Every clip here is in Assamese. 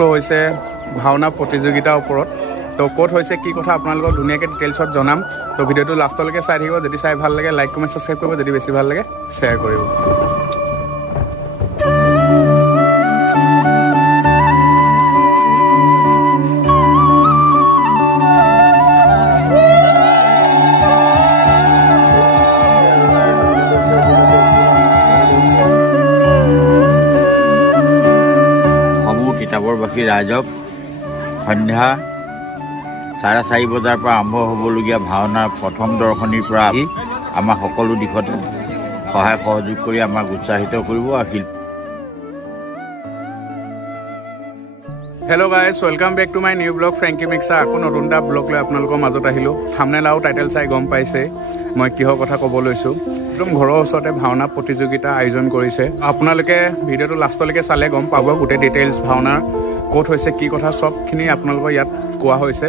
ব্লগটো হৈছে ভাওনা প্ৰতিযোগিতাৰ ওপৰত তো ক'ত হৈছে কি কথা আপোনালোকক ধুনীয়াকৈ ডিটেইলছত জনাম তো ভিডিঅ'টো লাষ্টলৈকে চাই থাকিব যদি চাই ভাল লাগে লাইক কমেণ্ট ছাবস্ক্ৰাইব কৰিব যদি বেছি ভাল লাগে শ্বেয়াৰ কৰিব তিতাবৰবাসী ৰাইজক সন্ধ্যা 4:30 বজাৰ পৰা আৰম্ভ হ'বলগীয়া ভাওনাৰ প্ৰথম দৰ্শনীৰ পৰা আমাৰ সকলো দিশতে সহায় সহযোগ কৰি আমাক উৎসাহিত কৰিব আৰু hello' guys welcome back to my new blog Frankie mixer আকৌ নতুন এটা ব্লগ লৈ আপোনালোকৰ মাজত আহিলোঁ থাম্বনেইল আৰু টাইটেল চাই গম পাইছে মই কিহৰ কথা ক'ব লৈছোঁ একদম ঘৰৰ ওচৰতে ভাওনা প্ৰতিযোগিতা আয়োজন কৰিছে আপোনালোকে ভিডিঅ'টো লাষ্টলৈকে চালে গম পাব গোটেই ডিটেইলছ ভাওনাৰ ক'ত হৈছে কি কথা চবখিনি আপোনালোকৰ ইয়াত কোৱা হৈছে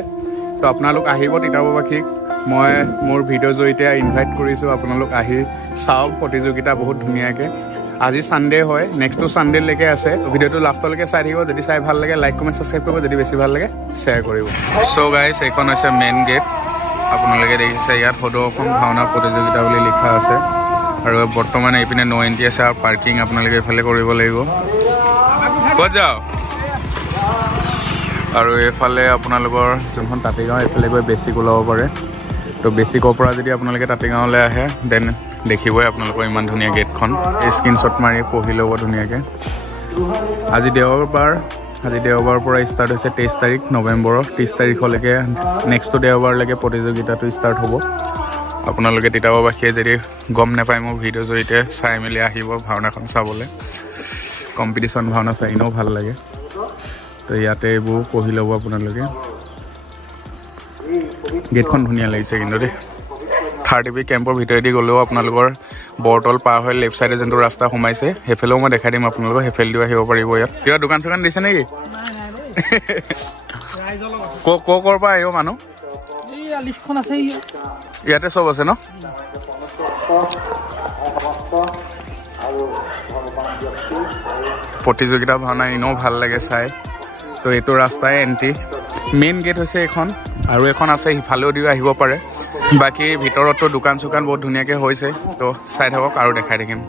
তো আপোনালোক আহিব তিতাবৰবাসীক মই মোৰ ভিডিঅ'ৰ জৰিয়তে ইনভাইট কৰিছোঁ আপোনালোক আহি চাওক প্ৰতিযোগিতা বহুত ধুনীয়াকৈ আজি সানডে হয় নেক্সট সানডেলৈকে আছে ভিডিঅ'টো লাষ্টলৈকে চাই থাকিব যদি চাই ভাল লাগে লাইক কমেণ্ট ছাবস্ক্ৰাইব কৰিব যদি বেছি ভাল লাগে শ্বেয়াৰ কৰিব চ' গাইজ এইখন হৈছে মেইন গেট আপোনালোকে দেখিছে ইয়াত সদৌ অসম ভাওনা প্ৰতিযোগিতা বুলি লিখা আছে আৰু বৰ্তমান এইপিনে ন' এণ্ট্ৰি আছে আৰু পাৰ্কিং আপোনালোকে এইফালে কৰিব লাগিব ক'ত যাওঁ আৰু এইফালে আপোনালোকৰ যোনখন তাঁতিগাঁও এইফালে গৈ বেছিক ওলাব পাৰে তো বেছিকৰ পৰা যদি আপোনালোকে তাঁতিগাঁৱলৈ আহে দেন দেখিবই আপোনালোকৰ ইমান ধুনীয়া গেটখন স্ক্ৰীনশ্বট মাৰি পঢ়ি ল'ব ধুনীয়াকৈ আজি দেওবাৰ পৰা ষ্টাৰ্ট হৈছে 23 তাৰিখ নৱেম্বৰৰ 30 তাৰিখলৈকে নেক্সট দেওবাৰলৈকে প্ৰতিযোগিতাটো ষ্টাৰ্ট হ'ব আপোনালোকে তিতাবৰবাসীয়ে যদি গম নাপায় মোৰ ভিডিঅ'ৰ জৰিয়তে চাই মেলি আহিব ভাওনাখন চাবলৈ কম্পিটিশ্যন ভাওনা চাই এনেও ভাল লাগে তো ইয়াতে এইবোৰ পঢ়ি ল'ব আপোনালোকে গেটখন ধুনীয়া লাগিছে কিন্তু দেই 30B কেম্পৰ ভিতৰেদি গ'লেও আপোনালোকৰ বৰতল পাৰ হৈ লেফ্ট চাইডে যোনটো ৰাস্তা সোমাইছে সেইফালেও মই দেখাই দিম আপোনালোকক সেইফালেদিও আহিব পাৰিব ইয়াত কিবা দোকান চোকান দিছে নেকি ক'ৰ পৰা আহিব মানুহ ইয়াতে চব আছে ন প্ৰতিযোগিতা ভাওনা এনেও ভাল লাগে চাই তো এইটো ৰাস্তাই এণ্ট্ৰি মেইন গেট হৈছে এইখন আৰু এখন আছে সিফালেও দিও আহিব পাৰে বাকী ভিতৰততো দোকান চোকান বহুত ধুনীয়াকৈ হৈছে তো চাই থাকক আৰু দেখাই থাকিম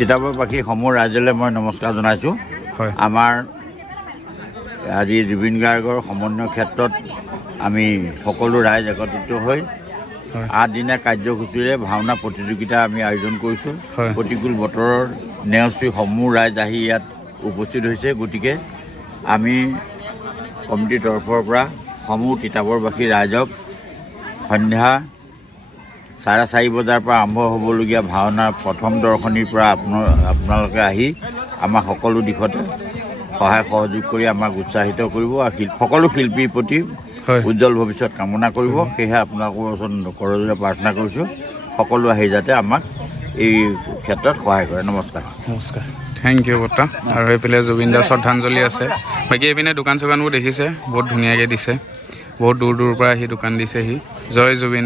তিতাবৰবাসী সমূহ ৰাইজলৈ মই নমস্কাৰ জনাইছোঁ আমাৰ আজি জুবিন গাৰ্গৰ সমন্বয় ক্ষেত্ৰত আমি সকলো ৰাইজ একত্ৰিত হৈ 8 দিনীয়া কাৰ্যসূচীৰে ভাওনা প্ৰতিযোগিতা আমি আয়োজন কৰিছোঁ প্ৰতিকূল বতৰৰ নেওচি সমূহ ৰাইজ আহি ইয়াত উপস্থিত হৈছে গতিকে আমি কমিটিৰ তৰফৰ পৰা সমূহ তিতাবৰবাসী ৰাইজক সন্ধ্যা 4:30 বজাৰ পৰা আৰম্ভ হ'বলগীয়া ভাওনাৰ প্ৰথম দৰ্শনীৰ পৰা আপোনালোকে আহি আমাৰ সকলো দিশতে সহায় সহযোগ কৰি আমাক উৎসাহিত কৰিব আৰু সকলো শিল্পীৰ প্ৰতি উজ্জ্বল ভৱিষ্যত কামনা কৰিব সেয়েহে আপোনালোকৰ ওচৰত কৰজোৰে প্ৰাৰ্থনা কৰিছোঁ সকলো আহি যাতে আমাক এই ক্ষেত্ৰত সহায় কৰে নমস্কাৰ থেংক ইউ বৰ্তা আৰু এইফালে জুবিন দা শ্ৰদ্ধাঞ্জলি আছে বাকী এইপিনে দোকান চোকানবোৰ দেখিছে বহুত ধুনীয়াকৈ দিছে বহুত দূৰ দূৰৰ পৰা আহি দোকান দিছেহি জয় জুবিন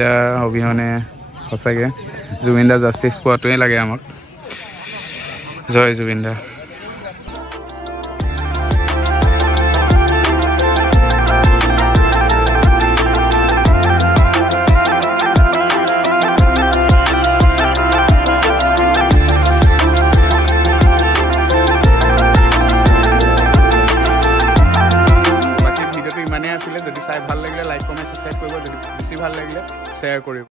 দা অবিহনে সঁচাকৈ জুবিন দা জাষ্টিছ পোৱাটোৱেই লাগে আমাক জয় জুবিন দা চাই ভাল লাগিলে লাইক কমেণ্ট ছাবস্ক্ৰাইব কৰিব, যদি বেছি ভাল লাগিলে শ্বেয়াৰ কৰিব।